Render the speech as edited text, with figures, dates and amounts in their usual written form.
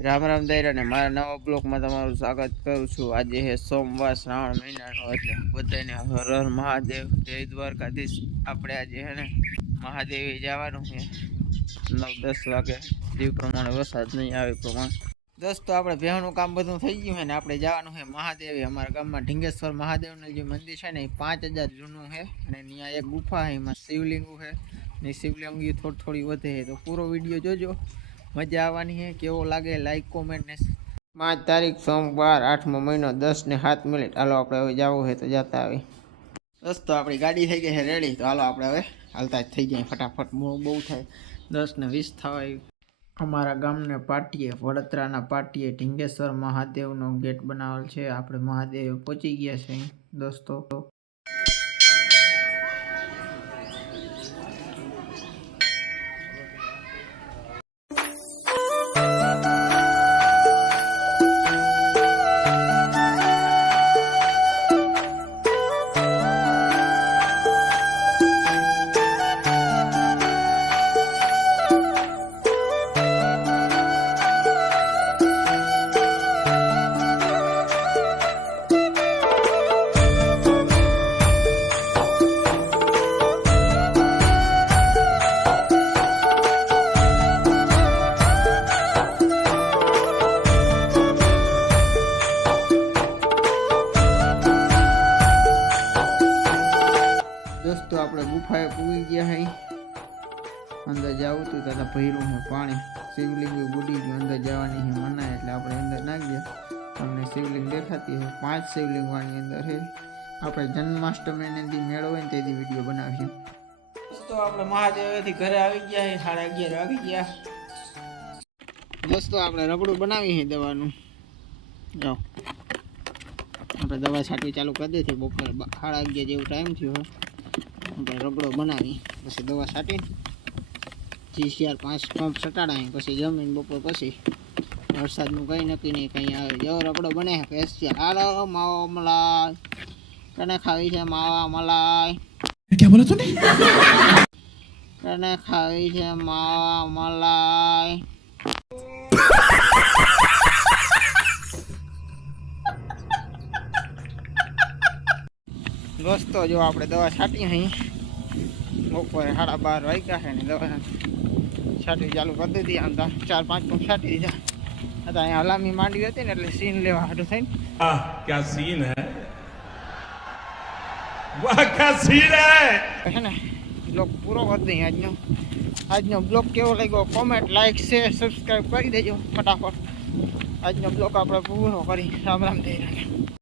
રામ રામ દાયરા ને મારા નવા બ્લોગમાં તમારું સ્વાગત કરું છું। આજે છે સોમવાર, શ્રાવણ મહિનાનો, એટલે બધાને હર હર મહાદેવ, જય દ્વારકાધીશ। આપણે આજે છે ને મહાદેવી જવાનું છે 9-10 વાગે, જે પ્રમાણે વરસાદ નહીં આવે પ્રમાણે। દોસ્તો આપણે ભેહનું કામ બધું થઈ ગયું છે ને આપણે જવાનું છે મહાદેવી। અમારા ગામમાં ઢીંગેશ્વર મહાદેવનું જે મંદિર છે ને એ 5000 જૂનું છે, અને ત્યાં એક ગુફા છે, એમાં શિવલિંગ છે ને શિવલિંગ થોડી વધે છે। તો પૂરો વિડીયો જોજો, મજા આવવાની है। केवो लागे लाइक कॉमेंट ने। 5 तारीख सोमवार 8मो महीनो 10:07। हालो आपणे हवे जावुं है तो जाता आवी। दोस्तों आपणी गाड़ी थई गई है रेडी, तो हालो आपणे हवे हालता थई जाए फटाफट, मोडું बहु थाय। 10:20 थवाय। अमारा गामने पाटीए वडोदराना पाटीए ढींगेश्वर महादेवनो गेट बनावेल छे। आपणे महादेव पहोंची गया छे दोस्तों। दोस्तों આપણે ગુફાએ પૂગી ગયા હઈ। અંદર જાવું તો ત્યાં ભર્યું છે પાણી, શિવલિંગ બુડી ગયું, અંદર જવાની છે મનાય, એટલે આપણે અંદર ના ગયા। તમને શિવલિંગ દેખાતી है, 5 શિવલિંગ વાળી અંદર है। આપણે જન્માષ્ટમીને દી મેળો હોય ને તેથી વિડીયો બનાવીશું। दोस्तों આપણે મહાદેવથી ઘરે આવી ગયા છે, 11:30 વાગી ગયા। दोस्तों આપણે રગડું બનાવી છે દવાનું, જો આપણે દવા છાંટવી ચાલુ કરી દીધી। બપોરે 11:30 જેવો ટાઈમ થયો। આપણે રગડો બનાવી પછી દવા છાંટી GCR 5 પંપ છટાડાય, પછી જમીન બપોર પછી વરસાદનું કંઈ નક્કી નહીં, કંઈ આવે જેવો રગડો બને સ્પેશિયલ। હાલો માવા મલાઈ, કને ખાવી છે માવા મલાઈ? क्या बोला तूने? કને ખાવી છે માવા મલાઈ? दोस्तों जो આપણે દવા છાંટી અહીં બપોરે 12:30 વાગ્યા છે ને દવા છાંટી ચાલુ કરી દીધી। આમ તો 4-5 પંપ છાંટી દીધા હતા। અહીંયા હલામી માંડવી હતી ને એટલે સીન લેવા હાટું થઈને। क्या सीन है, वाह क्या सीन है। है ने બ્લોગ પૂરો કરી દઈએ આજનો બ્લોગ કેવો લાગ્યો કોમેન્ટ લાઈક શેર સબસ્ક્રાઈબ કરી દેજો ફટાફટ। આજનો બ્લોગ આપણે પૂરો કરી રામ રામ દે।